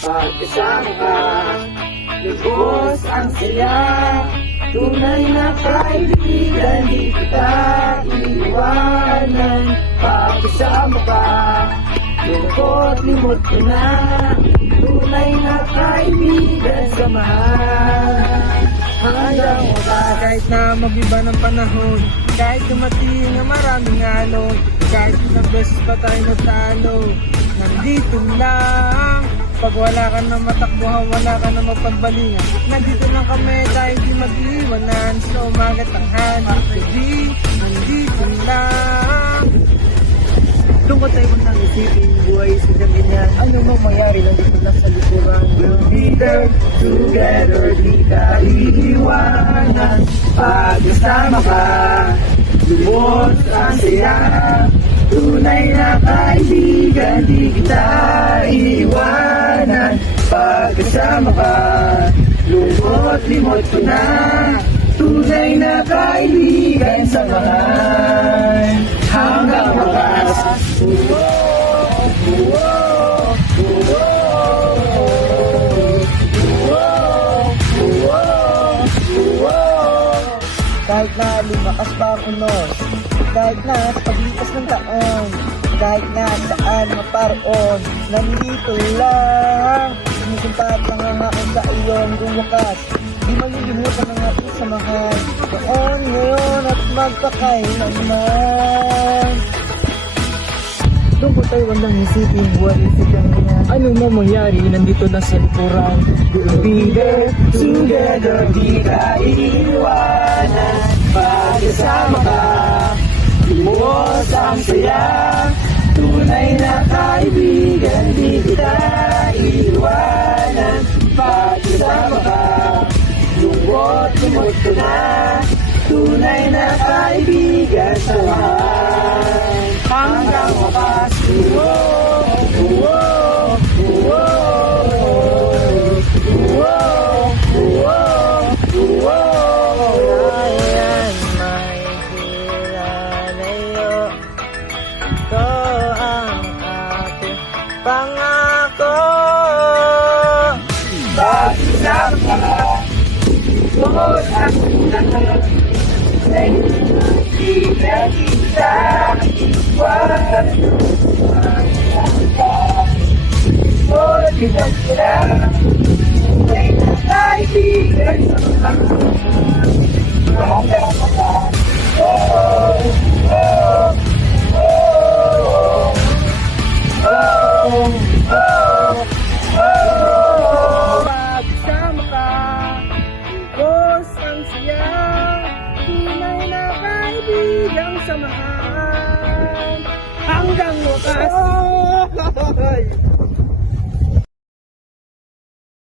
Pagkasama ka, lubos ang saya. Tunay na kaibigan, di kita iiwanan. Pagkasama ka, lungkot limot ko na. Tunay na kaibigan, samahan hanggang wakas. Kahit na mag-iba ng panahon, kahit dumating ang maraming alon, kahit isang beses pa tayo natalo, nandito lang. Pag wala ka na matakbuhan, wala ka na mapagbalingan, nandito lang kami kahit di mag-iwanan. Sa umaga tanghali, gabi, nandito lang. Tungkol tayo nang isipin, buhay sa ganyan. Ano mang mangyari, nandito lang sa likuran. We'll be there together, di ka iiwanan. Pagkasama ka, lubos ang saya. Tunay na kaibigan, di kita iiwanan. Pagkasama ka, lungkot limot ko na. Tunay na kaibigan, samahan hanggang wakas. Kahit na lumakas pa ang unos, kahit na sa paglipas ng taon, kahit na saan maparoon, nandito lang. Sumisipat ang hangaon sa iyong wakas. Di malilimutan ang ating samahan, noon, ngayon at magpakailanman. Tungkol tayo nang isipin, buhay sa ganyan. Ano mang mangyari, nandito na sa likuran. We'll be there together, di ka iiwanan. Pagkasama ka, lubos ang saya. Tunay na kaibigan, di kita iiwanan. Pagkasama ka, lungkot limot ko na. Tunay na kaibigan, samahan hanggang wakas. Ayan, may hilalayo. Ito ang ating pangako. Pagkasama ka, lubos ang lahat. Di ka kita iiwanan. Lungkot limot ko na. Tunay na kaibigan, hanggang wakas. Pagsama ka, lubos ang siya, tunay na kaibigang samahan hanggang wakas.